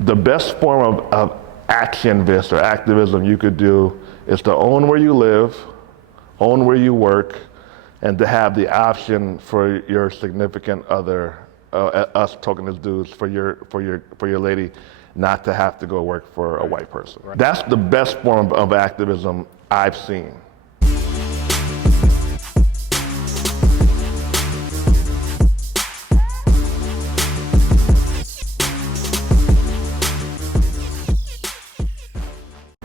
The best form of actionist or activism you could do is to own where you live, own where you work, and to have the option for your significant other, us talking as dudes, for your lady, not to have to go work for a white person. Right. That's the best form of activism I've seen.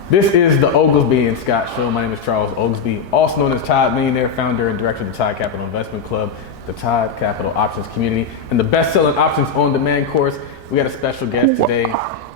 This is the Oglesby and Scott Show. My name is Charles Oglesby, also known as Todd Millionaire, founder and director of the Todd Capital Investment Club, the Todd Capital Options Community, and the best-selling Options on Demand course. We got a special guest today,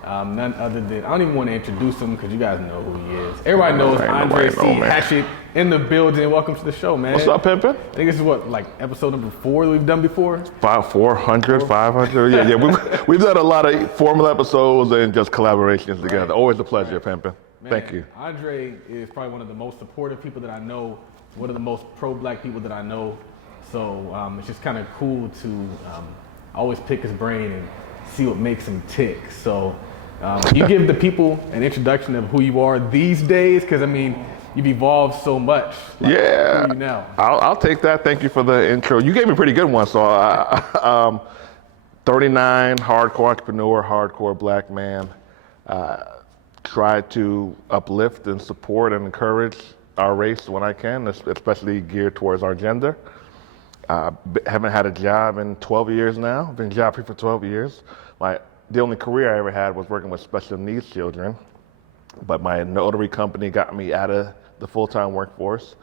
none other than, I don't even want to introduce him because you guys know who he is. Everybody knows Andre C. HATCHETT in the building. Welcome to the show, man. What's up, Pimpin'? I think this is what, like episode number 4 that we've done before? 400, 500. Yeah. We've done a lot of formal episodes and just collaborations together. Right. Always a pleasure, Pimpin'. Man, thank you. Andre is probably one of the most supportive people that I know, one of the most pro-black people that I know. So it's just kind of cool to always pick his brain and see what makes him tick. So you give the people an introduction of who you are these days, because I mean, you've evolved so much. Like, yeah, who are you now? I'll take that. Thank you for the intro. You gave me a pretty good one. So 39, hardcore entrepreneur, hardcore black man. Try to uplift and support and encourage our race when I can, especially geared towards our gender. Haven't had a job in 12 years now. Been job free for 12 years. The only career I ever had was working with special needs children, but my notary company got me out of the full-time workforce,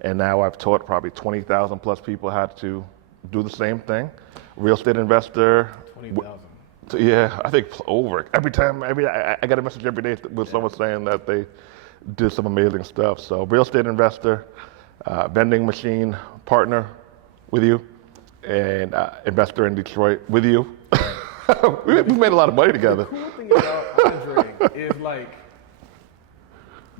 and now I've taught probably 20,000 plus people how to do the same thing. Real estate investor. 20,000. Yeah, I think over. I get a message every day with someone saying that they did some amazing stuff. So real estate investor, vending machine partner with you, and investor in Detroit with you. we made a lot of money together. The cool thing about Andre is like,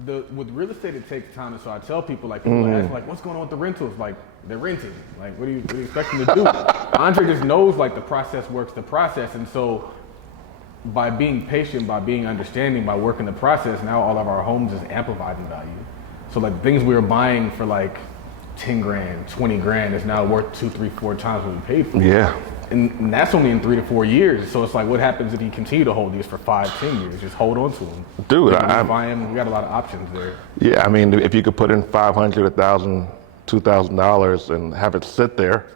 with real estate it takes time, and so I tell people, like, people ask like, what's going on with the rentals? Like, they're renting. Like, what do you expect them to do? Andre just knows like the process works the process, and so by being patient, by being understanding, by working the process, now all of our homes is amplified in value. So like things we were buying for like 10 grand, 20 grand is now worth 2, 3, 4 times what we paid for. Yeah. And that's only in 3 to 4 years. So it's like, what happens if you continue to hold these for 5, 10 years? Just hold on to them. Dude, we got a lot of options there. Yeah, I mean, if you could put in $500, $1,000, $2,000 and have it sit there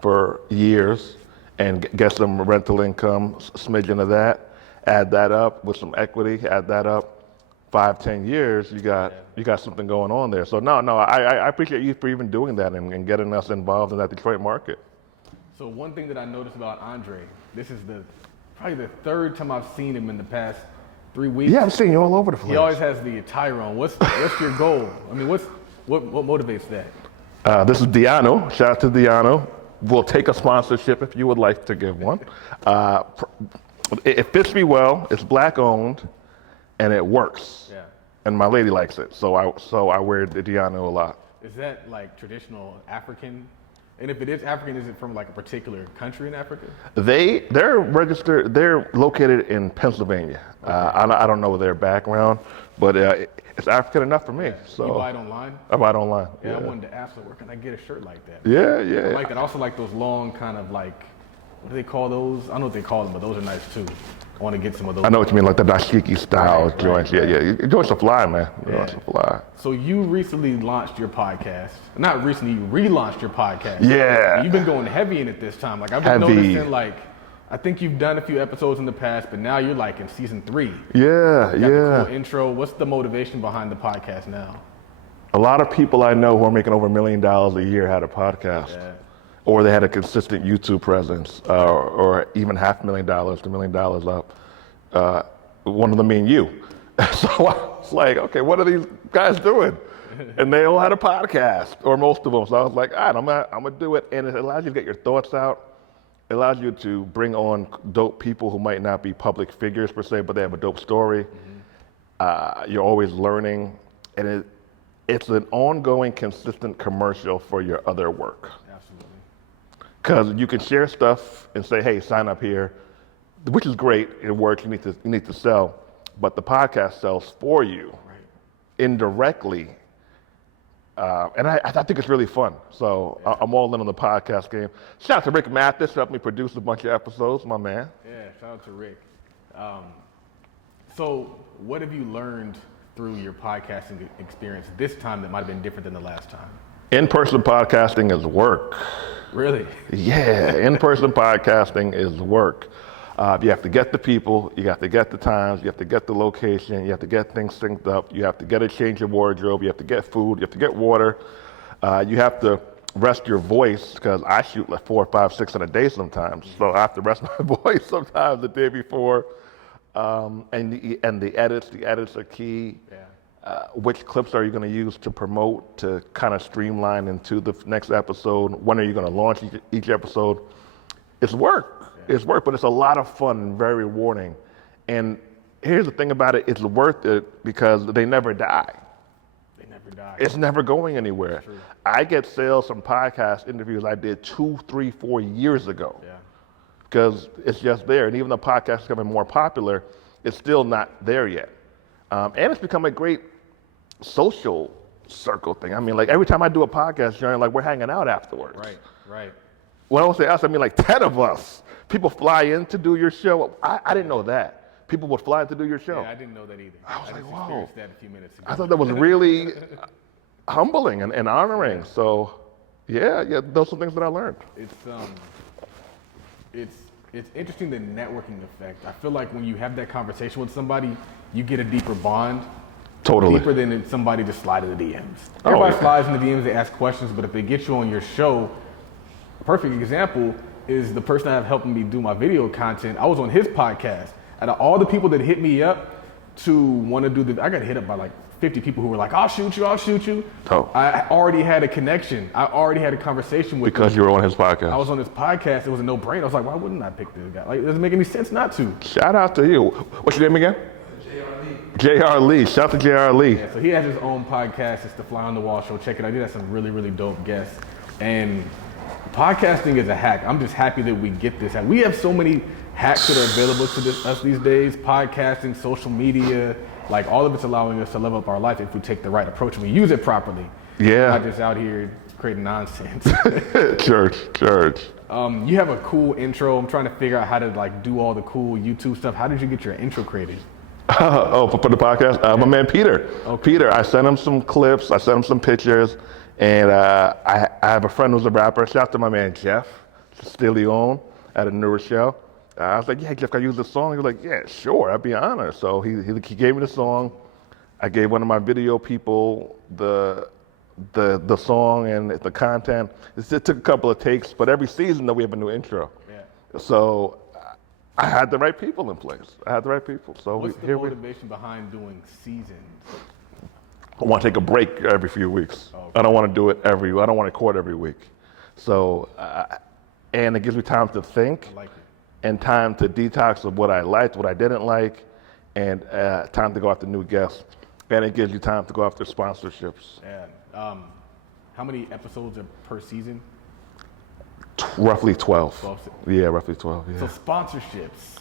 for years and get some rental income, smidgen of that, add that up with some equity, add that up, 5, 10 years, you got something going on there. So I appreciate you for even doing that and getting us involved in that Detroit market. So one thing that I noticed about Andre, this is probably the 3rd time I've seen him in the past 3 weeks. Yeah, I'm seeing you all over the place. He always has the attire on. What's your goal? I mean, what motivates that? This is Diano. Shout out to Diano. We'll take a sponsorship if you would like to give one. It fits me well. It's black owned, and it works. Yeah. And my lady likes it, so I wear the Diano a lot. Is that like traditional African? And if it is African, is it from like a particular country in Africa? They're registered. They're located in Pennsylvania. Okay. I don't know their background, but it's African enough for me. Yeah. So you buy it online? I buy it online. Yeah, I wanted to ask, where can I get a shirt like that? Yeah. I like that. I also like those long kind of like, what do they call those? I don't know what they call them, but those are nice too. I want to get some of those. I know what you mean, like the dashiki style joints. Right. Yeah. Joints are fly, man. Joints are fly. So you recently launched your podcast. Not recently, you relaunched your podcast. Yeah. And you've been going heavy in it this time. Like I've been noticing, like, I think you've done a few episodes in the past, but now you're like in season 3. Yeah. The cool intro. What's the motivation behind the podcast now? A lot of people I know who are making over $1 million a year had a podcast. Yeah. Or they had a consistent YouTube presence, or even $500,000 to $1 million up. One of them being you. So I was like, okay, what are these guys doing? And they all had a podcast, or most of them. So I was like, all right, I'm gonna do it. And it allows you to get your thoughts out. It allows you to bring on dope people who might not be public figures per se, but they have a dope story. Mm-hmm. You're always learning, and it's an ongoing, consistent commercial for your other work. Because you can share stuff and say, hey, sign up here, which is great. It works. You need to sell, but the podcast sells for you indirectly. And I think it's really fun. So I'm all in on the podcast game. Shout out to Rick Mathis, who helped me produce a bunch of episodes, my man. Yeah, shout out to Rick. So what have you learned through your podcasting experience this time that might have been different than the last time? In-person podcasting is work. Really? Yeah, in-person podcasting is work. You have to get the people, you have to get the times, you have to get the location, you have to get things synced up, you have to get a change of wardrobe, you have to get food, you have to get water, you have to rest your voice, because I shoot like 4, 5, 6 in a day sometimes, so I have to rest my voice sometimes the day before, and the edits are key. Yeah. Which clips are you going to use to promote, to kind of streamline into the next episode? When are you going to launch each episode? It's work. Yeah. It's work, but it's a lot of fun and very rewarding. And here's the thing about it, it's worth it because they never die. They never die. It's never going anywhere. True. I get sales from podcast interviews I did 2, 3, 4 years ago. Yeah. Because it's just there. And even though podcasts are becoming more popular, it's still not there yet. And it's become a great social circle thing. I mean, like every time I do a podcast, like we're hanging out afterwards. Right. When I say us, I mean like 10 of us. People fly in to do your show. I didn't know that. People would fly in to do your show. Yeah, I didn't know that either. I was like, whoa. Experienced that a few minutes ago. I thought that was really humbling and honoring. So, yeah, those are things that I learned. It's interesting, the networking effect. I feel like when you have that conversation with somebody, you get a deeper bond. Totally. Deeper than if somebody just slide in the DMs. Everybody slides in the DMs, they ask questions, but if they get you on your show, a perfect example is the person I have helping me do my video content. I was on his podcast. Out of all the people that hit me up to want to do I got hit up by like 50 people who were like, I'll shoot you. Oh. I already had a connection. I already had a conversation with him. Because you were on his podcast. I was on his podcast. It was a no-brainer. I was like, why wouldn't I pick this guy? Like, it doesn't make any sense not to. Shout out to you. What's your name again? J.R. Lee. Shout out to J.R. Lee. Yeah, so he has his own podcast. It's the Fly on the Wall Show. Check it out. He has some really, really dope guests. And podcasting is a hack. I'm just happy that we get this. We have so many hacks that are available to us these days. Podcasting, social media, like all of it's allowing us to level up our life if we take the right approach and we use it properly. Yeah. Not just out here creating nonsense. Church. You have a cool intro. I'm trying to figure out how to like do all the cool YouTube stuff. How did you get your intro created? For the podcast? My man Peter. Okay. Peter, I sent him some clips, I sent him some pictures, and I have a friend who's a rapper. Shout out to my man Jeff, still Leon, at a newer show. I was like, yeah, Jeff, can I use this song? He was like, yeah, sure, I'd be honored. So he gave me the song. I gave one of my video people the song and the content. It took a couple of takes, but every season though we have a new intro. Yeah. So I had the right people in place. So what's the motivation behind doing seasons? I want to take a break every few weeks. Okay. I don't want to do it I don't want to record every week. So, and it gives me time to think. I like it. And time to detox of what I liked, what I didn't like, and time to go after new guests. And it gives you time to go after sponsorships. Yeah. How many episodes are per season? Roughly 12. Yeah, roughly 12. Yeah. So sponsorships.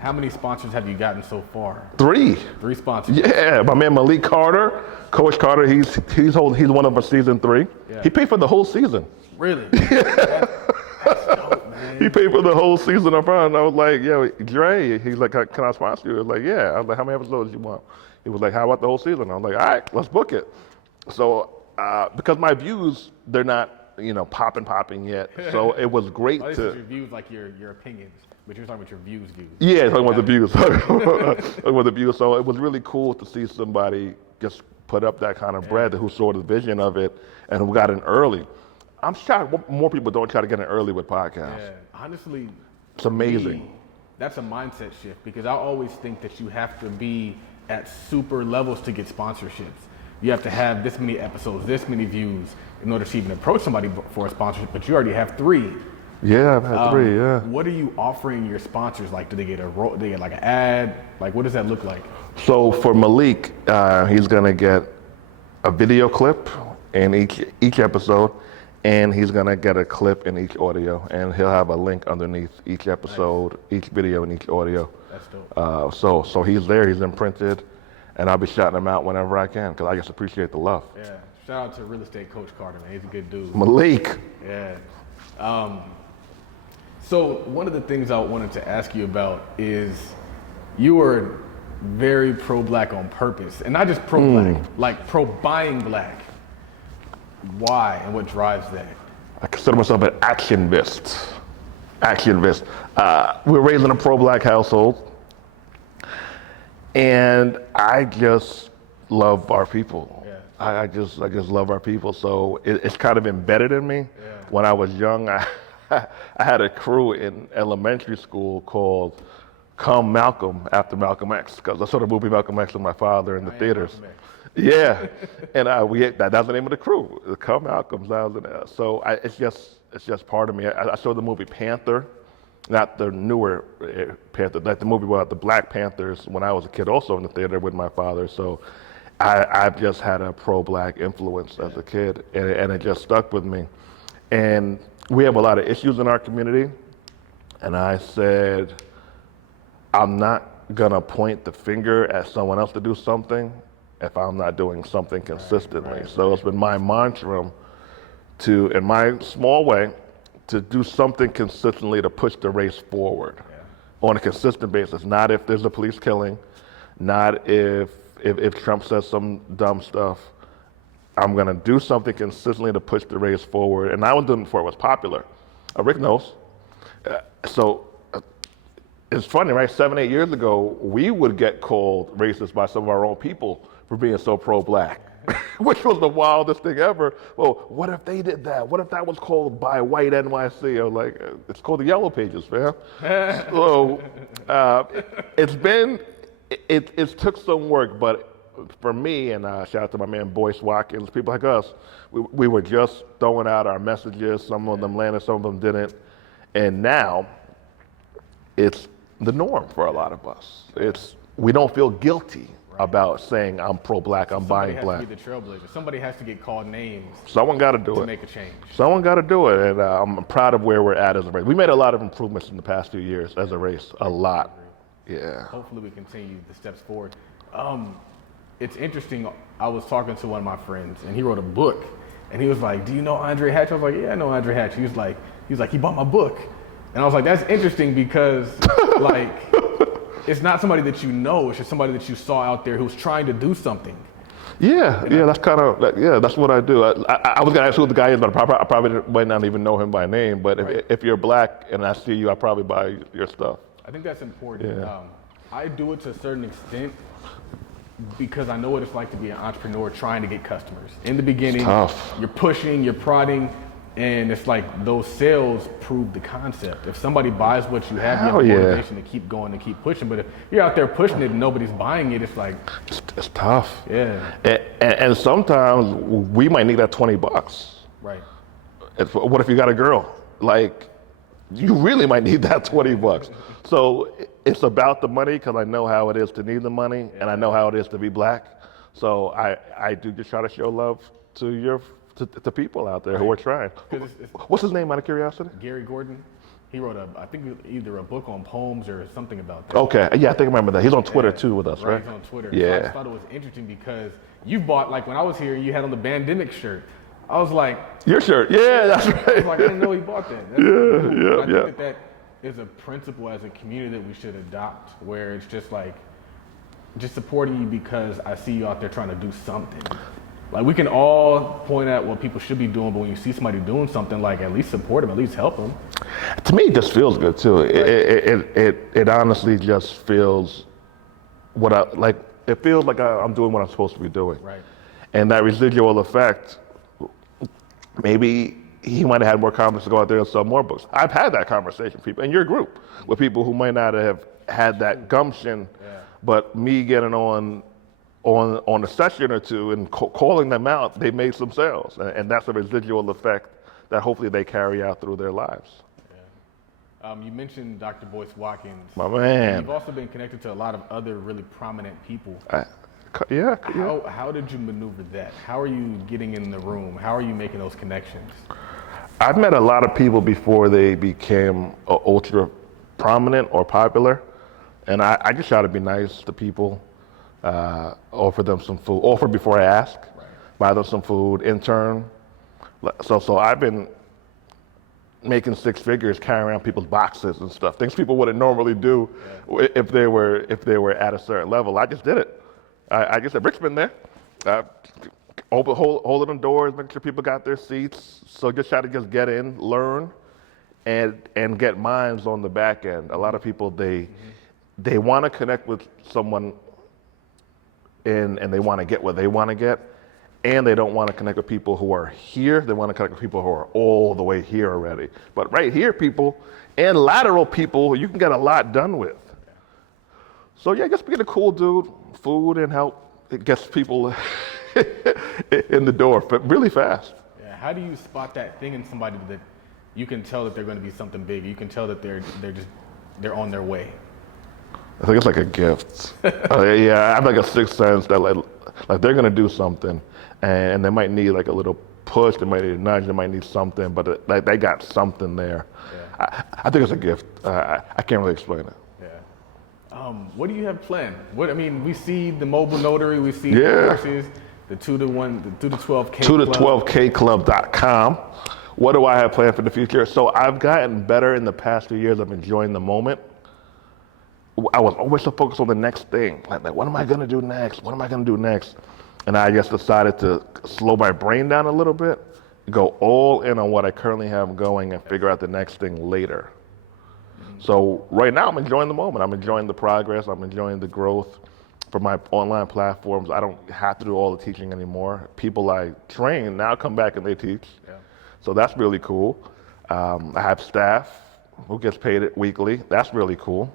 How many sponsors have you gotten so far? 3. 3 sponsors. Yeah, my man Malik Carter, Coach Carter. He's one of our season 3. Yeah. He paid for the whole season. Really? That's dope, man. He paid for the whole season up front. I was like, yo, Dre. He's like, can I sponsor you? I was like, yeah. I was like, how many episodes do you want? He was like, how about the whole season? I was like, all right, let's book it. So because my views, they're not popping yet. So it was great to. Your views, like your opinions, but you're talking about your views. Yeah, talking about the views. Talking about the views. So it was really cool to see somebody just put up that kind of bread, who saw the vision of it and who got in early. I'm shocked more people don't try to get in early with podcasts. Yeah, honestly, it's amazing. That's a mindset shift, because I always think that you have to be at super levels to get sponsorships. You have to have this many episodes, this many views in order to even approach somebody for a sponsorship, but you already have 3. Yeah, I've had 3, yeah. What are you offering your sponsors? Like, do they get like an ad? Like, what does that look like? So for Malik, he's gonna get a video clip in each episode, and he's gonna get a clip in each audio, and he'll have a link underneath each episode, each video, and each audio. That's dope. So he's there, he's imprinted, and I'll be shouting him out whenever I can, because I just appreciate the love. Yeah. Shout out to real estate coach Carter, man. He's a good dude. Malik. Yeah. So one of the things I wanted to ask you about is you were very pro-black on purpose, and not just pro-black, like pro-buying black. Why and what drives that? I consider myself an actionist. Actionist. We're raised in a pro-black household, and I just love our people. Yeah. I just love our people. So it's kind of embedded in me. Yeah. When I was young, I had a crew in elementary school called Come Malcolm, after Malcolm X, because I saw the movie Malcolm X with my father in the theaters. Yeah, and that's the name of the crew, the Come Malcolms. So it's just part of me. I saw the movie Panther, not the newer Panther, like the movie about the Black Panthers when I was a kid, also in the theater with my father. So I've just had a pro-black influence as a kid, and it just stuck with me. And we have a lot of issues in our community, and I said, I'm not gonna point the finger at someone else to do something if I'm not doing something consistently. So it's been my mantra to, in my small way, to do something consistently to push the race forward on a consistent basis. Not if there's a police killing, not if Trump says some dumb stuff. I'm gonna do something consistently to push the race forward. And I was doing it before it was popular. Rick knows. It's funny, right? 7, 8 years ago, we would get called racist by some of our own people for being so pro-black, which was the wildest thing ever. Well, what if they did that? What if that was called by white NYC? I was like, it's called the Yellow Pages, man. So it took some work, but for me, and shout out to my man Boyce Watkins, people like us, we were just throwing out our messages. Some of them landed, some of them didn't. And now it's the norm for a lot of us. We don't feel guilty about saying I'm pro-black, I'm buying black. Somebody has to be the trailblazer. Somebody has to get called names. Someone got to do it. To make a change. Someone got to do it, and I'm proud of where we're at as a race. We made a lot of improvements in the past few years as a race, a lot. Yeah. Hopefully we continue the steps forward. It's interesting, I was talking to one of my friends, and he wrote a book, and he was like, do you know Andre Hatch? I was like, yeah, I know Andre Hatch. He was like, he bought my book. And I was like, that's interesting because, like, it's not somebody that you know, it's just somebody that you saw out there who's trying to do something. Yeah, that's kind of, that's what I do. I was going to ask who the guy is, but I probably might not even know him by name. But if you're black and I see you, I probably buy your stuff. I think that's important. Yeah. I do it to a certain extent because I know what it's like to be an entrepreneur trying to get customers. In the beginning, you're pushing, you're prodding, and it's like those sales prove the concept. If somebody buys what you have, you have the motivation to keep going and keep pushing. But if you're out there pushing it and nobody's buying it, it's like... It's tough. Yeah. And sometimes we might need that $20. Right. What if you got a girl? Like, you really might need that $20. So it's about the money because I know how it is to need the money and I know how it is to be black. So I do just try to show love to people out there who are trying. What's his name, out of curiosity? Gary Gordon. He wrote I think either a book on poems or something about that. Okay, yeah, I think I remember that. He's on Twitter too with us, right? He's on Twitter. Yeah. So I just thought it was interesting because you bought, like when I was here, you had on the Bandemic shirt. I was like... Your shirt, yeah, that's right. I was like, I didn't know he bought that. That's cool. I think that is a principle as a community that we should adopt, where it's just like, just supporting you because I see you out there trying to do something. Like, we can all point at what people should be doing, but when you see somebody doing something, like, at least support them, at least help them. To me, it just feels good too. It honestly just feels it feels like I'm doing what I'm supposed to be doing. Right. And that residual effect, maybe he might have had more confidence to go out there and sell more books. I've had that conversation with people in your group, with people who might not have had that gumption, but me getting on a session or two and calling them out, they made some sales. And that's a residual effect that hopefully they carry out through their lives. Yeah. You mentioned Dr. Boyce Watkins. My man. You've also been connected to a lot of other really prominent people. Yeah. How did you maneuver that? How are you getting in the room? How are you making those connections? I've met a lot of people before they became ultra prominent or popular, and I just try to be nice to people, offer them some food, offer before I ask, buy them some food, intern. So I've been making six figures carrying around people's boxes and stuff, things people wouldn't normally do if they were at a certain level. I just did it. I just said, Rick's been there. Holding the doors, making sure people got their seats. So just try to just get in, learn, and get minds on the back end. A lot of people, they want to connect with someone and they want to get what they want to get, and they don't want to connect with people who are here. They want to connect with people who are all the way here already. But right here people and lateral people, you can get a lot done with. So yeah, just being a cool dude, food and help, it gets people in the door, but really fast. Yeah. How do you spot that thing in somebody that you can tell that they're going to be something big? You can tell that they're on their way. I think it's like a gift. Yeah, I have like a sixth sense that like they're going to do something, and they might need like a little push, they might need a nudge, they might need something, but like they got something there. Yeah. I think it's a gift. I can't really explain it. What do you have planned? We see the mobile notary, we see the courses, the 2 to 12K 2 to 12K club.com. What do I have planned for the future? So I've gotten better in the past few years of enjoying the moment. I was always so focused on the next thing. Like what am I gonna do next? What am I gonna do next? And I just decided to slow my brain down a little bit, go all in on what I currently have going and figure out the next thing later. So right now I'm enjoying the moment. I'm enjoying the progress. I'm enjoying the growth for my online platforms. I don't have to do all the teaching anymore. People I train now come back and they teach. Yeah. So that's really cool. I have staff who gets paid weekly. That's really cool.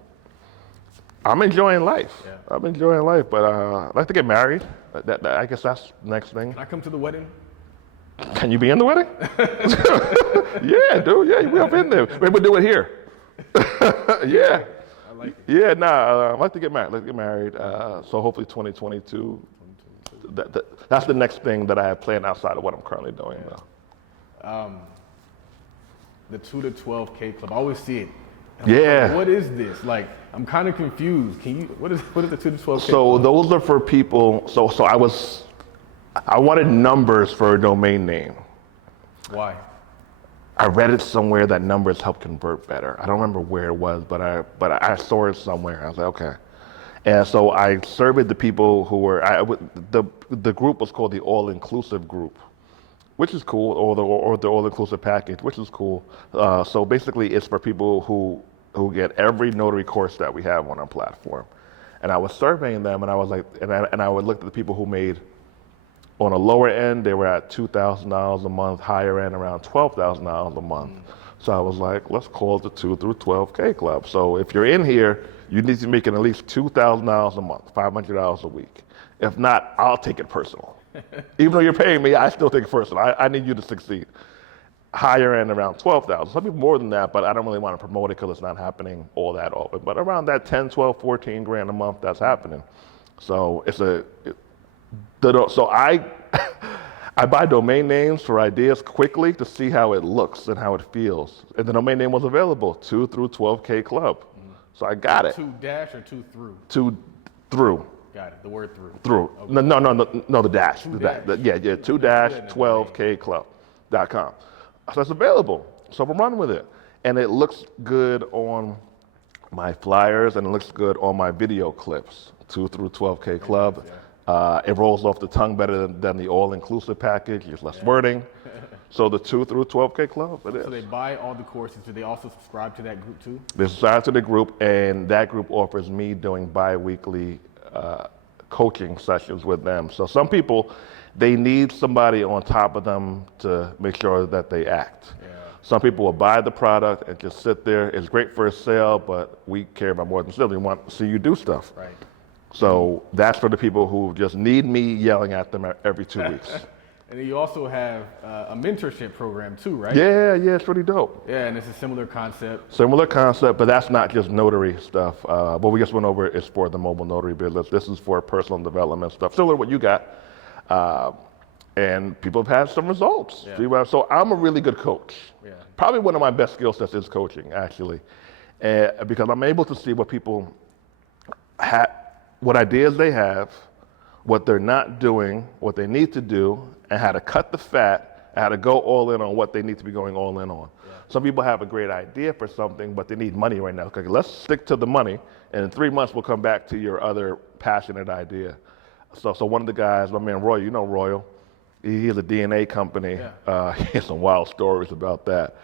I'm enjoying life. Yeah. I'm enjoying life, but I'd like to get married. I guess that's the next thing. Can I come to the wedding? Can you be in the wedding? Yeah, dude. Yeah, we'll be in there. Maybe we'll do it here. Yeah. I like it. Yeah, I'd like to get married. Let's get married. So hopefully 2022. That's the next thing that I have planned outside of what I'm currently doing now. The 2 to 12K club. I always see it. Yeah. Like, what is this? Like, I'm kind of confused. What is the 2 to 12K So club? those are for people. So I wanted numbers for a domain name. Why? I read it somewhere that numbers help convert better. I don't remember where it was, but I saw it somewhere. I was like, okay. And so I surveyed the people who were, the group was called the All-Inclusive Group, which is cool, or the All-Inclusive Package, which is cool. So basically it's for people who get every notary course that we have on our platform. And I was surveying them, and I was like, and I would look at the people who made, on a lower end, they were at $2,000 a month, higher end around $12,000 a month. So I was like, let's call it the 2 through 12K club. So if you're in here, you need to be making at least $2,000 a month, $500 a week. If not, I'll take it personal. Even though you're paying me, I still take it personal. I need you to succeed. Higher end around 12,000. Some people more than that, but I don't really want to promote it because it's not happening all that often. But around that 10, 12, 14 grand a month, that's happening. So so I buy domain names for ideas quickly to see how it looks and how it feels. And the domain name was available, 2 through 12K club. So I got it. 2 dash or 2 through? 2 through. Got it, the word through. Through. Okay. No, the dash. Two The dash. Yeah, 2 dash 12K club.com. So it's available. So I'm running with it. And it looks good on my flyers and it looks good on my video clips, 2 through 12K club. Yeah. It rolls off the tongue better than the all-inclusive package. There's less wording. So the 2 through 12K club, it is. So they buy all the courses. Do they also subscribe to that group too? They subscribe to the group, and that group offers me doing bi-weekly coaching sessions with them. So some people, they need somebody on top of them to make sure that they act. Yeah. Some people will buy the product and just sit there. It's great for a sale, but we care about more than sales. We want to see you do stuff. Right. So that's for the people who just need me yelling at them every 2 weeks. And then you also have a mentorship program too, right? Yeah, it's pretty dope. Yeah, and it's a similar concept. Similar concept, but that's not just notary stuff. What we just went over is for the mobile notary business. This is for personal development stuff, similar to what you got. and people have had some results. Yeah. So I'm a really good coach. Yeah. Probably one of my best skill sets is coaching, actually, because I'm able to see what people what ideas they have, what they're not doing, what they need to do, and how to cut the fat, and how to go all in on what they need to be going all in on. Yeah. Some people have a great idea for something, but they need money right now. Okay, let's stick to the money, and in 3 months we'll come back to your other passionate idea. So one of the guys, my man Roy, you know Royal, he has a DNA company. Yeah. He has some wild stories about that.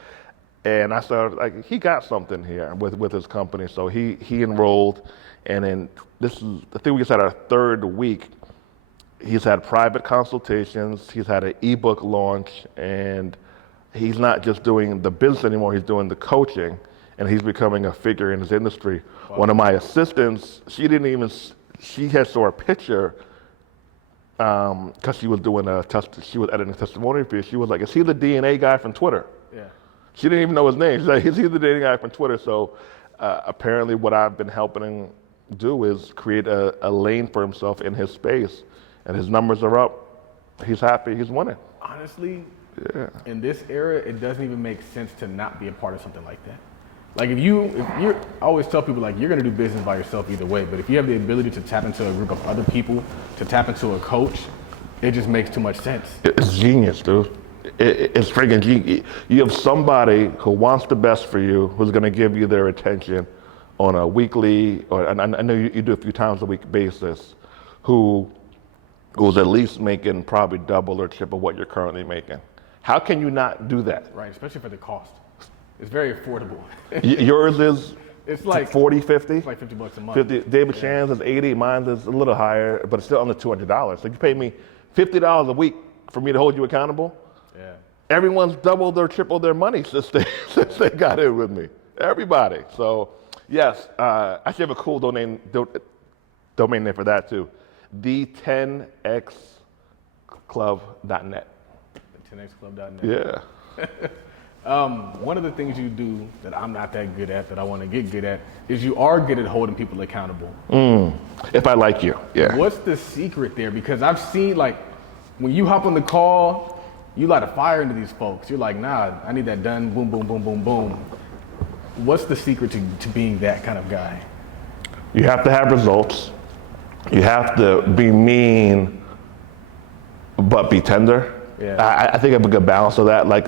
And I started, like, he got something here with his company. So he enrolled, and then this is, I think we just had our 3rd week. He's had private consultations, he's had an ebook launch, and he's not just doing the business anymore, he's doing the coaching, and he's becoming a figure in his industry. Wow. One of my assistants, she had saw a picture, because she was doing she was editing a testimonial for you. She was like, is he the DNA guy from Twitter? Yeah. She didn't even know his name. She's like, is he the DNA guy from Twitter? So apparently what I've been helping him do is create a lane for himself in his space, and his numbers are up. He's happy, he's winning. Honestly, yeah. In this era, it doesn't even make sense to not be a part of something like that. Like if you're, I always tell people, like, you're gonna do business by yourself either way, but if you have the ability to tap into a group of other people, to tap into a coach, it just makes too much sense. It's genius, dude. It's freaking genius. You have somebody who wants the best for you, who's gonna give you their attention on a weekly, or and I know you do a few times a week basis, who's at least making probably double or triple what you're currently making. How can you not do that? Right, especially for the cost. It's very affordable. Yours is it's like 40, 50? It's like $50 a month. 50. David Chan's is 80, mine is a little higher, but it's still under $200. So you pay me $50 a week for me to hold you accountable? Yeah. Everyone's doubled or tripled their money since they got in with me. Everybody. So yes, I actually have a cool domain name for that too. The10xclub.net. The10xclub.net. Yeah. One of the things you do that I'm not that good at, that I want to get good at, is you are good at holding people accountable. If I like you, yeah. What's the secret there? Because I've seen, like, when you hop on the call, you light a fire into these folks. You're like, nah, I need that done, boom, boom, boom, boom, boom. What's the secret to being that kind of guy? You have to have results. You have to be mean, but be tender. Yeah. I think I have a good balance of that. Like,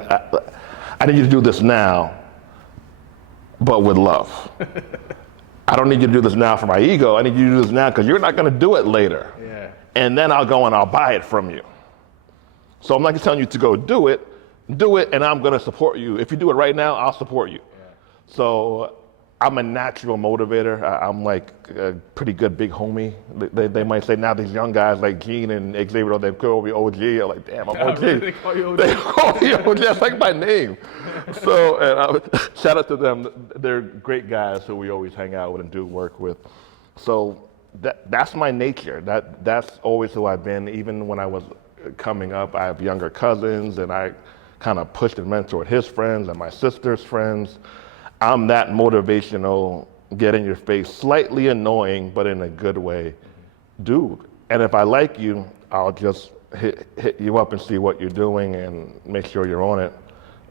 I need you to do this now, but with love. I don't need you to do this now for my ego. I need you to do this now because you're not going to do it later. Yeah. And then I'll go and I'll buy it from you. So I'm not just telling you to go do it, and I'm going to support you. If you do it right now, I'll support you. Yeah. So I'm a natural motivator. I'm like a pretty good big homie. They might say now these young guys like Gene and Xavier, they call me OG. I'm like, damn, I'm OG. They call you OG. They call me OG. That's like my name. So and shout out to them. They're great guys who we always hang out with and do work with. So that's my nature. That's always who I've been. Even when I was coming up, I have younger cousins, and I kind of pushed and mentored his friends and my sister's friends. I'm that motivational, get in your face, slightly annoying, but in a good way, dude. And if I like you, I'll just hit you up and see what you're doing and make sure you're on it.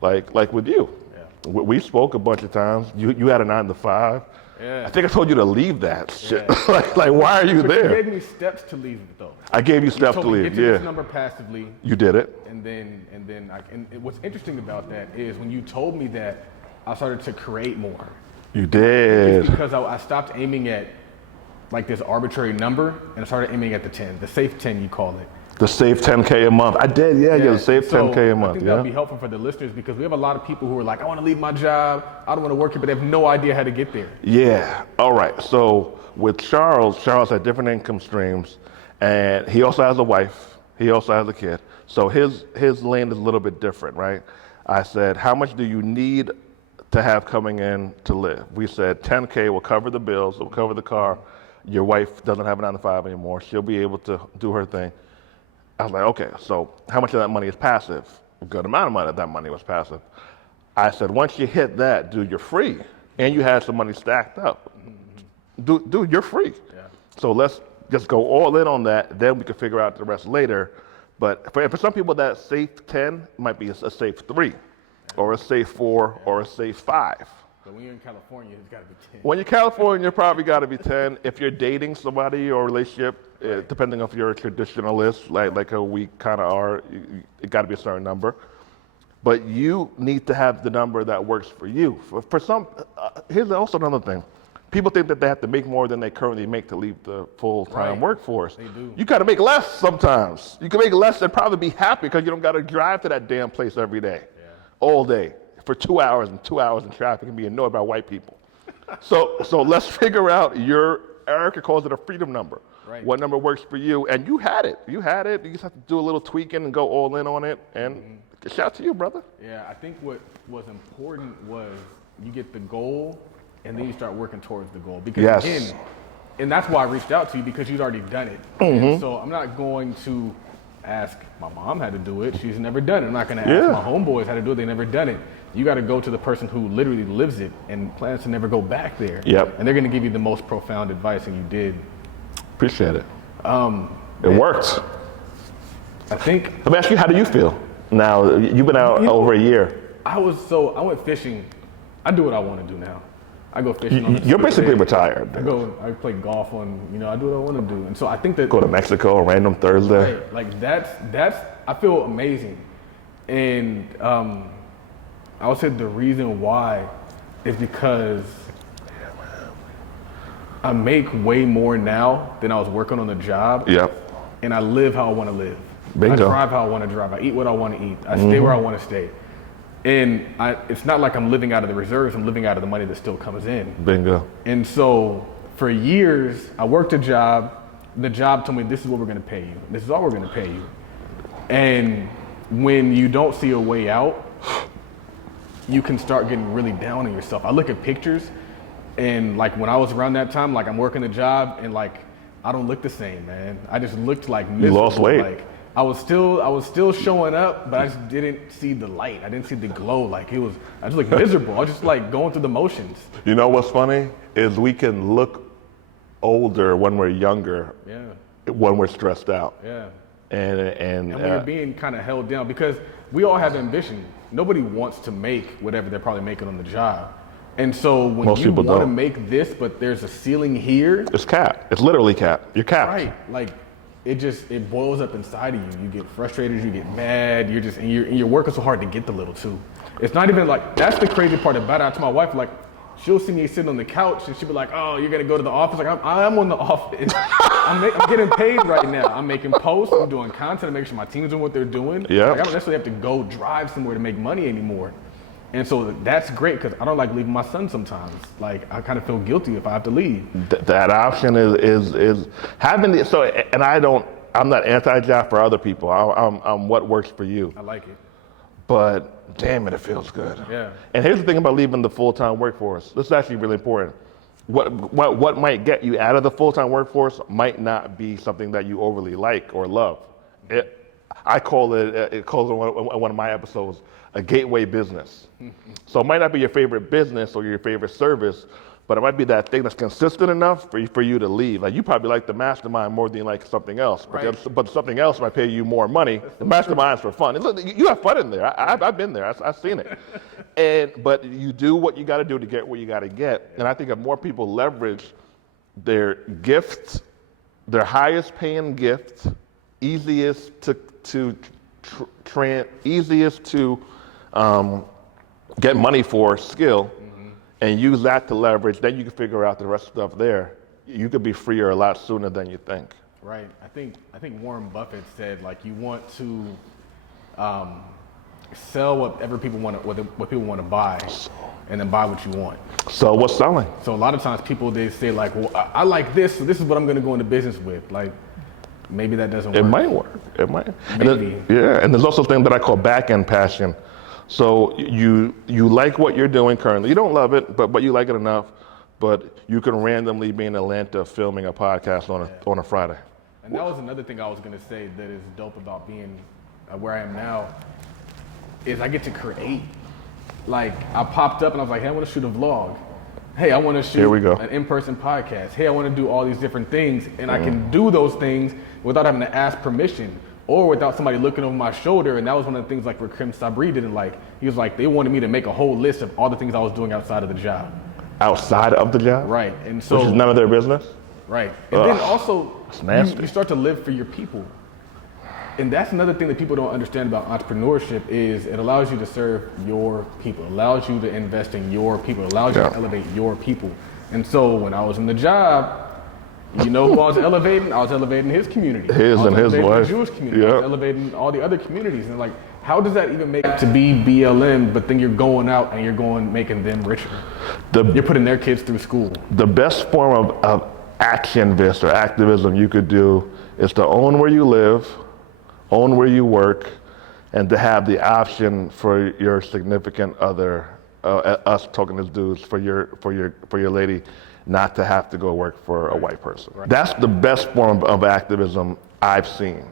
Like with you. Yeah. We spoke a bunch of times. You had a 9 to 5. Yeah. I think I told you to leave that shit. Yeah. like why are you there? You gave me steps to leave it though. I gave you steps to leave. Get to this number passively. You did it. And what's interesting about that is when you told me that, I started to create more. You did. It's because I stopped aiming at like this arbitrary number and I started aiming at the 10, the safe 10 you call it. The save 10K a month. I did, yeah, the save 10K a month. I think that'll be helpful for the listeners because we have a lot of people who are like, I want to leave my job, I don't want to work here, but they have no idea how to get there. Yeah, all right. So with Charles had different income streams, and he also has a wife, he also has a kid. So his lane is a little bit different, right? I said, how much do you need to have coming in to live? We said 10K will cover the bills, will cover the car. Your wife doesn't have a 9 to 5 anymore. She'll be able to do her thing. I was like, okay, so how much of that money is passive? A good amount of money of that money was passive. I said, once you hit that, dude, you're free. And you have some money stacked up. Dude, you're free. Yeah. So let's just go all in on that. Then we can figure out the rest later. But for some people, that safe 10 might be a safe 3, or a safe 4, or a safe 5. But when you're in California, it's got to be 10. When you're California, you probably got to be 10. If you're dating somebody or relationship, depending if you're a traditionalist, like how we kind of are, it got to be a certain number. But you need to have the number that works for you. For some, here's also another thing. People think that they have to make more than they currently make to leave the full-time workforce. They do. You got to make less sometimes. You can make less and probably be happy because you don't got to drive to that damn place every day, all day, for 2 hours and 2 hours in traffic and be annoyed by white people. So let's figure out Erica calls it a freedom number. Right. What number works for you? And you had it. You just have to do a little tweaking and go all in on it. And shout out to you, brother. Yeah, I think what was important was you get the goal and then you start working towards the goal. Because again, and that's why I reached out to you, because you'd already done it. And so I'm not going to ask my mom how to do it. She's never done it. I'm not going to ask my homeboys how to do it. They've never done it. You got to go to the person who literally lives it and plans to never go back there. Yep. And they're going to give you the most profound advice, and you did. Appreciate it. It worked. I think. Let me ask you, how do you feel now? You've been out over a year. I went fishing. I do what I want to do now. I go fishing on the You're basically day. retired. I play golf on, I do what I want to do. And so I think that. Go to Mexico, a random Thursday. Right, like that's, I feel amazing. And I would say the reason why is because I make way more now than I was working on the job. Yep. And I live how I want to live. Bingo. I drive how I want to drive. I eat what I want to eat. I stay where I want to stay. And it's not like I'm living out of the reserves. I'm living out of the money that still comes in. Bingo. And so for years, I worked a job. The job told me, this is what we're going to pay you. This is all we're going to pay you. And when you don't see a way out, you can start getting really down on yourself. I look at pictures, and like when I was around that time, like I'm working a job, and like I don't look the same, man. I just looked like miserable. You lost weight. Like I was still showing up, but I just didn't see the light. I didn't see the glow. Like I just looked miserable. I was just like going through the motions. You know what's funny is we can look older when we're younger. Yeah. When we're stressed out. Yeah. And when you're being kind of held down, because we all have ambition. Nobody wants to make whatever they're probably making on the job. And so when most you people want to don't. make this, but there's a ceiling here. It's capped. It's literally capped. You're capped. Right. Like it boils up inside of you. You get frustrated, you get mad, and you're working so hard to get the little too. It's not even like, that's the crazy part about it. I tell my wife, like, she'll see me sitting on the couch and she'll be like, oh, you're gonna go to the office? Like, I'm on the office. I'm getting paid right now. I'm making posts, I'm doing content, I'm making sure my team's doing what they're doing. Yeah. Like, I don't necessarily have to go drive somewhere to make money anymore. And so that's great, because I don't like leaving my son sometimes. Like, I kind of feel guilty if I have to leave. That option is having the, so, and I'm not anti-job for other people. I'm what works for you. I like it. But damn it feels good. Yeah. And here's the thing about leaving the full-time workforce. This is actually really important. What might get you out of the full-time workforce might not be something that you overly like or love. I call it one of my episodes, a gateway business. So it might not be your favorite business or your favorite service, but it might be that thing that's consistent enough for you to leave. Like, you probably like the mastermind more than you like something else, but something else might pay you more money. The mastermind's for fun. You have fun in there. I've been there. I've seen it. But you do what you got to do to get where you got to get. And I think if more people leverage their gifts, their highest paying gift, easiest to get money for skill, and use that to leverage, then you can figure out the rest of the stuff there. You could be freer a lot sooner than you think. Right. I think Warren Buffett said, like, you want to sell whatever people want to buy, and then buy what you want. So what's selling? So a lot of times people, they say, like, well, I like this, so this is what I'm going to go into business with. Like, maybe that doesn't work. It might work. It might. Maybe. And there's also a thing that I call back-end passion. So you like what you're doing currently. You don't love it, but you like it enough. But you can randomly be in Atlanta filming a podcast on a Friday. And that was another thing I was going to say that is dope about being where I am now, is I get to create. Like, I popped up and I was like, hey, I want to shoot a vlog. Hey, I want to shoot an in-person podcast. Hey, I want to do all these different things. And I can do those things without having to ask permission. or without somebody looking over my shoulder. And that was one of the things like Rakim Sabri didn't like. He was like, they wanted me to make a whole list of all the things I was doing outside of the job. Outside of the job? Right. And so, which is none of their business? Right. And then also, nasty. You start to live for your people. And that's another thing that people don't understand about entrepreneurship is it allows you to serve your people. It allows you to invest in your people. It allows you to elevate your people. And so when I was in the job, you know who I was elevating? I was elevating his community. His and his wife. The Jewish community. I was elevating all the other communities. And like, how does that even make it to be BLM, but then you're going out and you're making them richer? You're putting their kids through school. The best form of actionist or activism you could do is to own where you live, own where you work, and to have the option for your significant other, us talking as dudes, for your lady, not to have to go work for a white person. Right. That's the best form of activism I've seen.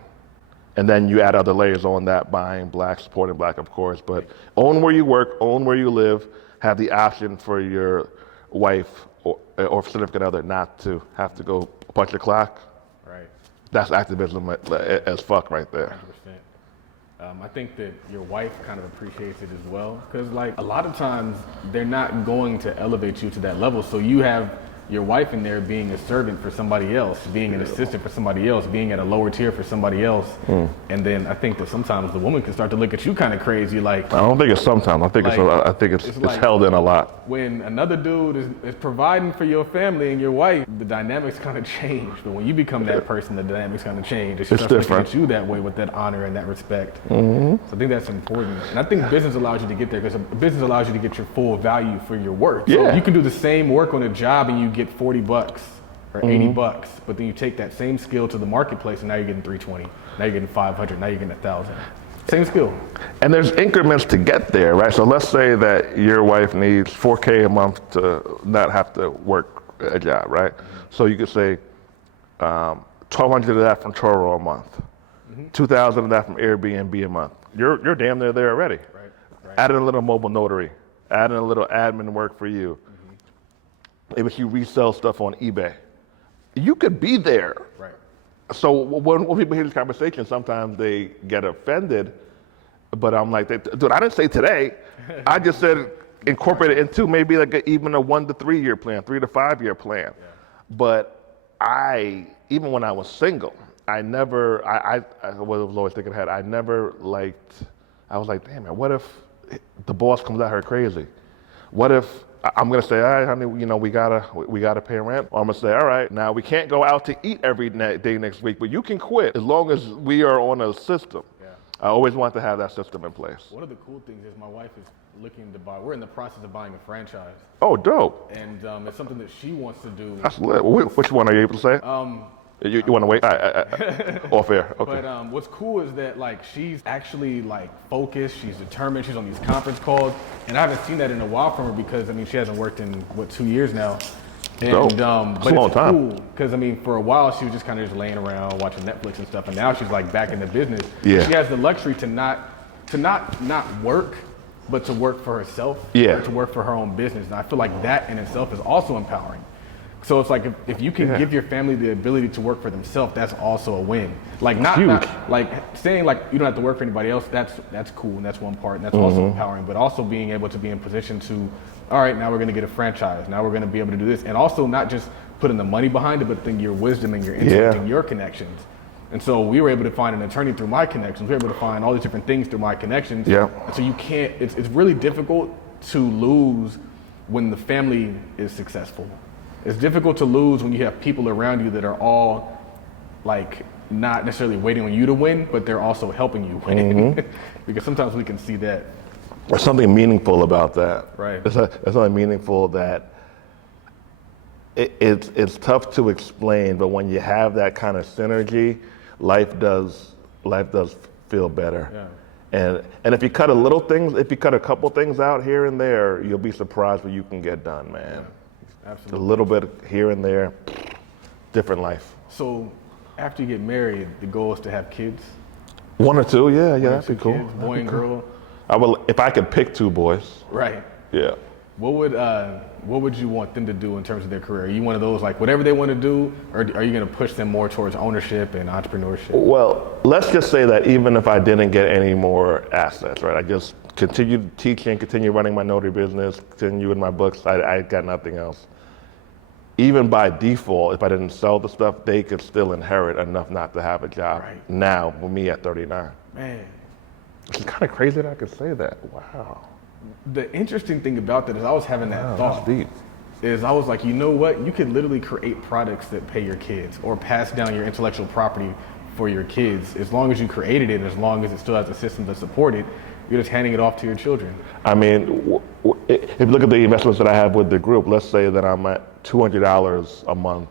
And then you add other layers on that, buying black, supporting black, of course, but own where you work, own where you live, have the option for your wife or significant other not to have to go punch the clock. Right. That's activism as fuck right there. 100%. I think that your wife kind of appreciates it as well, because like a lot of times they're not going to elevate you to that level. So you have your wife in there being a servant for somebody else, being an assistant for somebody else, being at a lower tier for somebody else. And then I think that sometimes the woman can start to look at you kind of crazy, like. I don't think it's sometimes. I think it's held in a lot. When another dude is providing for your family and your wife, the dynamics kind of change. But when you become that person, the dynamics kind of change. She starts looking at you that way with that honor and that respect. So I think that's important. And I think business allows you to get there because business allows you to get your full value for your work. So you can do the same work on a job and you get $40 or $80, but then you take that same skill to the marketplace and now you're getting $320, now you're getting $500, now you're getting $1,000. Same skill. And there's increments to get there, right? So let's say that your wife needs $4K a month to not have to work a job, right? So you could say $1,200 of that from Turo a month, $2,000 of that from Airbnb a month. You're damn near there already. Right. Add in a little mobile notary, add in a little admin work for you. If you resell stuff on eBay, you could be there. Right. So when people hear this conversation, sometimes they get offended, but I'm like, dude, I didn't say today. I just said incorporate it into maybe like even a 1 to 3 year plan, 3 to 5 year plan. Yeah. But even when I was single, I was always thinking ahead. I was like, damn man, what if the boss comes at her crazy? What if I'm gonna say, all right, honey, we gotta pay rent. Or I'm gonna say, all right, now we can't go out to eat every day next week, but you can quit as long as we are on a system. Yeah. I always want to have that system in place. One of the cool things is my wife is looking to buy. We're in the process of buying a franchise. Oh, dope. And it's something that she wants to do. That's lit. Which one are you able to say? You want to wait? Off air. Okay. But what's cool is that like she's actually like focused. She's determined. She's on these conference calls, and I haven't seen that in a while from her because she hasn't worked in 2 years now. And but it's cool because for a while she was just kind of laying around watching Netflix and stuff, and now she's like back in the business. Yeah. She has the luxury to not work, but to work for herself. Yeah. Or to work for her own business, and I feel like that in itself is also empowering. So it's like if you can give your family the ability to work for themselves, that's also a win. Like not like saying like you don't have to work for anybody else. That's cool and that's one part, and that's also empowering. But also being able to be in position to, all right, now we're going to get a franchise. Now we're going to be able to do this, and also not just putting the money behind it, but then your wisdom and your insight and your connections. And so we were able to find an attorney through my connections. We were able to find all these different things through my connections. Yeah. And so you can't. It's really difficult to lose when the family is successful. It's difficult to lose when you have people around you that are all like not necessarily waiting on you to win, but they're also helping you win. Because sometimes we can see that. There's something meaningful about that. Right. There's something meaningful that it's tough to explain, but when you have that kind of synergy, life does feel better. Yeah. And if you cut a couple things out here and there, you'll be surprised what you can get done, man. Yeah. Absolutely. A little bit here and there, different life. So after you get married, the goal is to have kids? 1 or 2, that'd be cool. Kids, boy and girl? I will, if I could pick 2 boys. Right. Yeah. What would you want them to do in terms of their career? Are you one of those, like, whatever they want to do, or are you going to push them more towards ownership and entrepreneurship? Well, let's just say that even if I didn't get any more assets, right? I just continued teaching, continue running my notary business, continue in my books. I got nothing else. Even by default, if I didn't sell the stuff, they could still inherit enough not to have a job now with me at 39. Man. It's kind of crazy that I could say that. Wow. The interesting thing about that is I was having that thought. That's deep. Is I was like, you know what? You could literally create products that pay your kids or pass down your intellectual property for your kids. As long as you created it, as long as it still has a system to support it, you're just handing it off to your children. I mean, if you look at the investments that I have with the group, let's say that I'm at $200 a month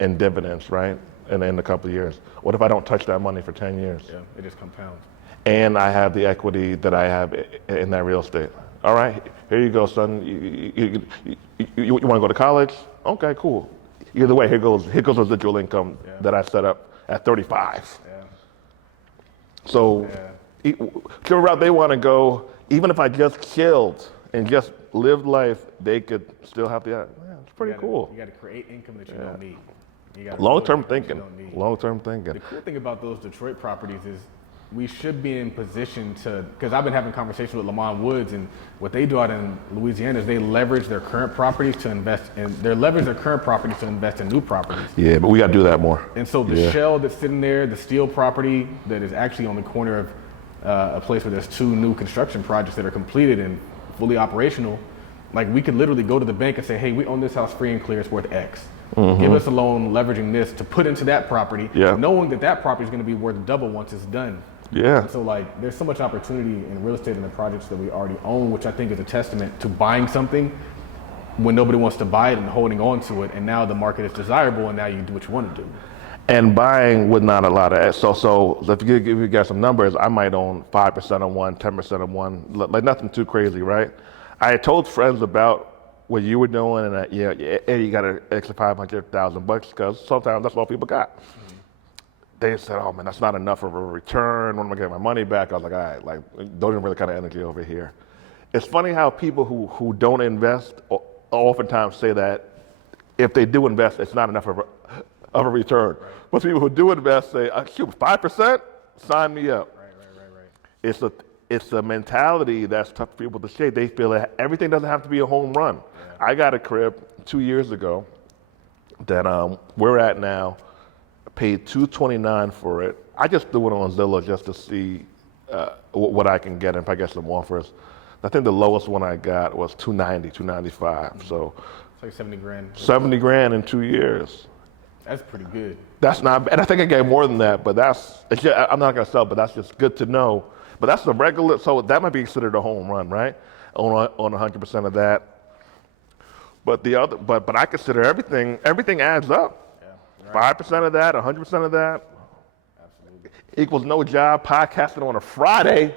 in dividends, right? In a couple of years. What if I don't touch that money for 10 years? Yeah, it just compounds. And I have the equity that I have in that real estate. All right, here you go, son. You want to go to college? Okay, cool. Either way, here goes residual income that I set up at 35. Yeah. So, whichever route they want to go, even if I just chilled and just lived life, they could still have the. Yeah, it's pretty cool. You got to create income that you don't need. Long-term thinking. Long-term thinking. The cool thing about those Detroit properties is we should be in position to, because I've been having conversations with Lamont Woods, and what they do out in Louisiana is they leverage their current properties to invest in, new properties. Yeah, but we got to do that more. And so the shell that's sitting there, the steel property that is actually on the corner of a place where there's 2 new construction projects that are completed and fully operational, like we could literally go to the bank and say, hey, we own this house free and clear, it's worth X. Give us a loan leveraging this to put into that property, knowing that that property is going to be worth double once it's done. Yeah. And so like there's so much opportunity in real estate in the projects that we already own, which I think is a testament to buying something when nobody wants to buy it and holding on to it, and now the market is desirable and now you do what you want to do. And buying with not a lot of, so if you give you guys some numbers, I might own 5% on one, 10% on one, like nothing too crazy, right? I had told friends about what you were doing, and you got an extra $500,000 because sometimes that's all people got. They said, oh man, that's not enough of a return. When am I getting my money back? I was like, all right, like, don't even really kind of energy over here. It's funny how people who don't invest oftentimes say that if they do invest, it's not enough of a return. Right. But people who do invest say, shoot, 5%? Sign me up. Right. It's a mentality that's tough for people to shake. They feel that everything doesn't have to be a home run. Yeah. I got a crib 2 years ago that we're at now. Paid $229 for it. I just threw it on Zillow just to see what I can get and if I get some offers. I think the lowest one I got was $295. So it's like 70 grand. 70 grand in 2 years. That's pretty good. That's not bad. And I think I get more than that, but I'm not gonna sell, but that's just good to know. But that's the regular, so that might be considered a home run, right? On 100% of that. But but I consider everything adds up. 5% of that, 100% of that, absolutely equals no job podcasting on a Friday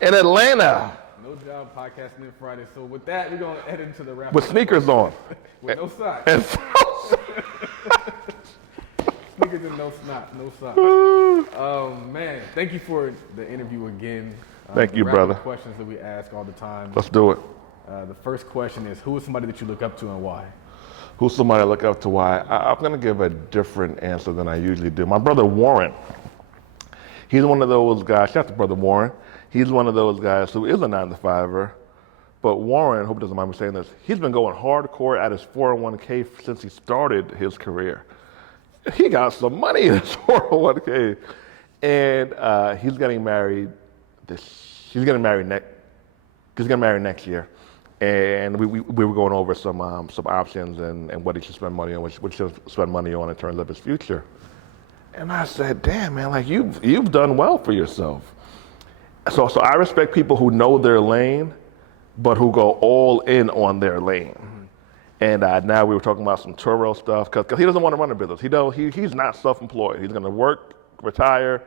in Atlanta. No job podcasting in Friday. So with that, we're gonna head into the wrap. With sneakers on. With no socks. And sneakers and no socks. Man, thank you for the interview again. Thank you, brother. Questions that we ask all the time. Let's do it. The first question is, who is somebody that you look up to and why? Who's somebody I look up to? Why? I'm going to give a different answer than I usually do. My brother Warren, he's one of those guys, shout out to brother Warren, he's one of those guys who is a 9-to-5er, but Warren, hope he doesn't mind me saying this, he's been going hardcore at his 401k since he started his career. He got some money in his 401k, and he's getting married next year. And we were going over some options and what he should spend money on, what he should spend money on in terms of his future. And I said, damn, man, like you've done well for yourself. So I respect people who know their lane, but who go all in on their lane. Mm-hmm. And now we were talking about some Turo stuff, because he doesn't want to run a business. He's not self-employed. He's going to work, retire,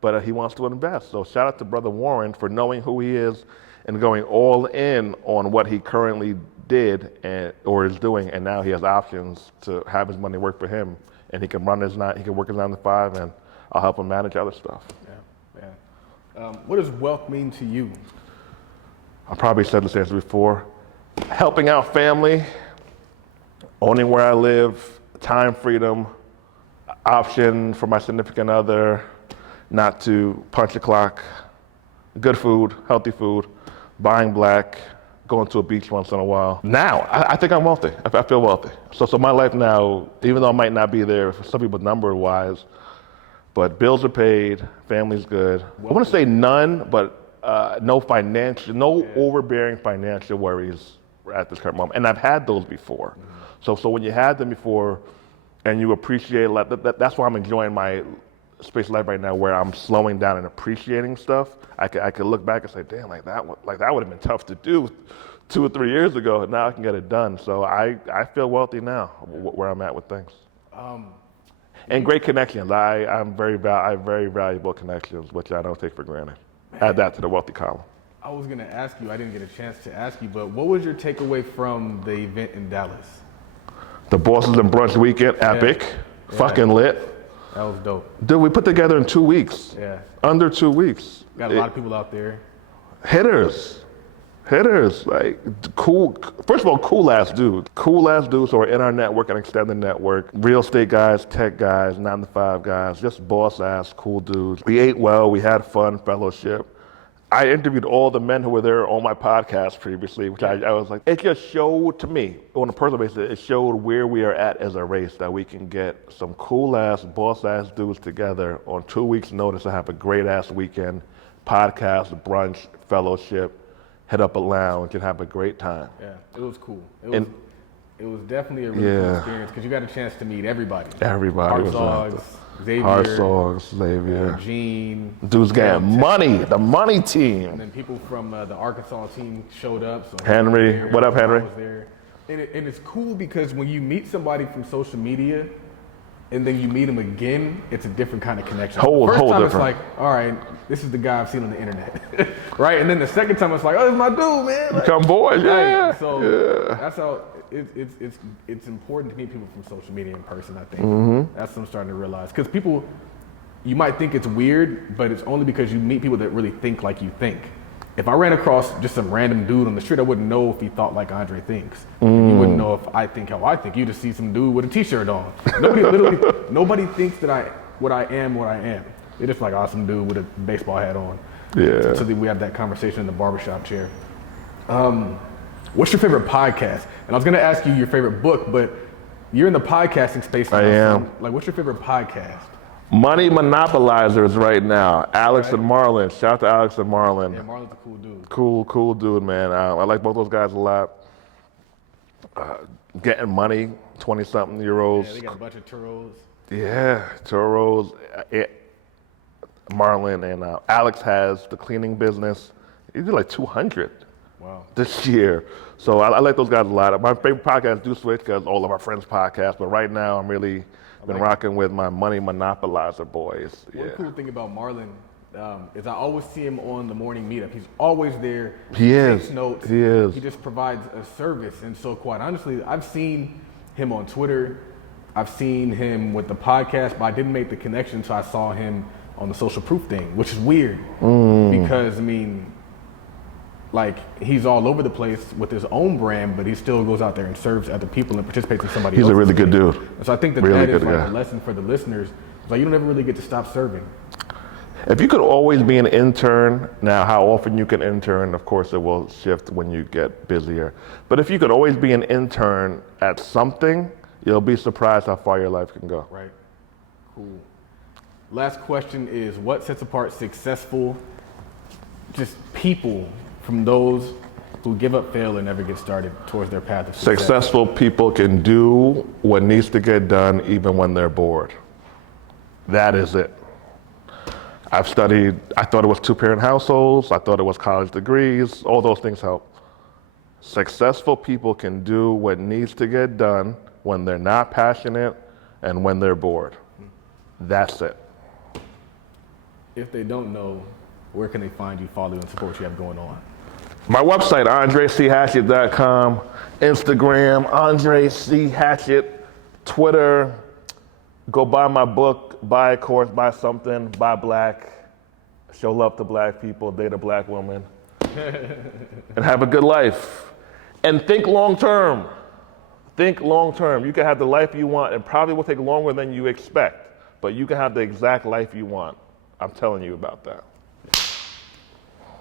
but he wants to invest. So shout out to brother Warren for knowing who he is and going all in on what he currently did or is doing, and now he has options to have his money work for him, and he can work his 9-to-5, and I'll help him manage other stuff. What does wealth mean to you? I probably said this answer before. Helping out family, owning where I live, time freedom, option for my significant other not to punch a clock, good food, healthy food, buying black, going to a beach once in a while. Now, I think I'm wealthy. I feel wealthy. So my life now, even though I might not be there for some people number-wise, but bills are paid, family's good. I want to say none, but no overbearing financial worries at this current moment. And I've had those before. So when you had them before and you appreciate, that's why I'm enjoying my space of life right now, where I'm slowing down and appreciating stuff. I could look back and say, damn, that would have been tough to do 2 or 3 years ago. Now I can get it done. So I feel wealthy now where I'm at with things. And great connections. I have very valuable connections, which I don't take for granted. Add that to the wealthy column. I was going to ask you, I didn't get a chance to ask you, but what was your takeaway from the event in Dallas? The Bosses and Brunch weekend, epic, fucking lit. That was dope. Dude, we put together in 2 weeks. Yeah. Under 2 weeks. Got a lot of people out there. Hitters, like cool. First of all, cool ass dudes who are in our network and extended network. Real estate guys, tech guys, 9-to-5 guys, just boss ass, cool dudes. We ate well, we had fun, fellowship. I interviewed all the men who were there on my podcast previously, which I was like, it just showed to me, on a personal basis, it showed where we are at as a race, that we can get some cool ass, boss ass dudes together on 2 weeks' notice to have a great ass weekend, podcast, brunch, fellowship, hit up a lounge and have a great time. Yeah, it was cool. It was definitely a really cool experience because you got a chance to meet everybody. Everybody was out there. Xavier, Gene. Dudes getting money, the money team. And then people from the Arkansas team showed up. So Henry, what up, Henry? Was there. And it's cool because when you meet somebody from social media and then you meet them again, it's a different kind of connection. First time different. It's like, all right, this is the guy I've seen on the internet, right? And then the second time it's like, oh, this is my dude, man. Like, come boys, yeah. That's how it's important to meet people from social media in person, I think. That's what I'm starting to realize. Because people, you might think it's weird, but it's only because you meet people that really think like you think. If I ran across just some random dude on the street, I wouldn't know if he thought like Andre thinks. You wouldn't know if I think how I think. You just see some dude with a t-shirt on. Nobody thinks that what I am. They're just like, oh, some dude with a baseball hat on. Yeah. So we have that conversation in the barbershop chair. What's your favorite podcast? And I was gonna ask you your favorite book, but you're in the podcasting space now. I am. Like, what's your favorite podcast? Money Monopolizers right now. Alex and Marlon. Shout out to Alex and Marlon. Yeah, Marlon's a cool dude. Cool dude, man. I like both those guys a lot. Getting money, 20-something-year-olds. Yeah, they got a bunch of churros. Yeah, churros. Marlon and Alex has the cleaning business. He did like 200 this year. So I like those guys a lot. My favorite podcasts do switch because all of our friends podcast, but right now I'm really been rocking with my Money Monopolizer boys. One cool thing about Marlon is I always see him on the morning meetup. He's always there. He takes notes. He is. He just provides a service. And so quite honestly, I've seen him on Twitter. I've seen him with the podcast, but I didn't make the connection until I saw him on the Social Proof thing, which is weird because, I mean, like, he's all over the place with his own brand, but he still goes out there and serves other people and participates in somebody else's. He's a really good dude. So I think that is like a lesson for the listeners. It's like, you don't ever really get to stop serving. If you could always be an intern, now how often you can intern, of course it will shift when you get busier. But if you could always be an intern at something, you'll be surprised how far your life can go. Right. Cool. Last question is, what sets apart successful just people from those who give up, fail, and never get started towards their path of success? Successful people can do what needs to get done even when they're bored. That is it. I thought it was 2-parent households. I thought it was college degrees. All those things help. Successful people can do what needs to get done when they're not passionate and when they're bored. That's it. If they don't know, where can they find you, follow you, and support what you have going on? My website, AndreCHatchett.com, Instagram, Andre C. Hatchett, Twitter. Go buy my book, buy a course, buy something, buy black, show love to black people, date a black woman, and have a good life. And think long term. Think long term. You can have the life you want. It probably will take longer than you expect, but you can have the exact life you want. I'm telling you about that.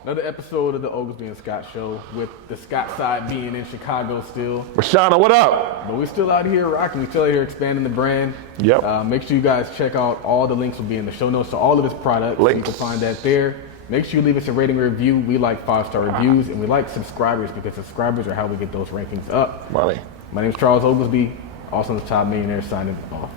Another episode of the Oglesby and Scott Show, with the Scott side being in Chicago still. Rashana, what up? But we're still out here rocking. We're still out here expanding the brand. Yep. Make sure you guys check out all the links will be in the show notes to all of his products. Links. You can find that there. Make sure you leave us a rating and review. We like 5-star reviews, and we like subscribers because subscribers are how we get those rankings up. Money. My name is Charles Oglesby, also the Top Millionaire, signing off.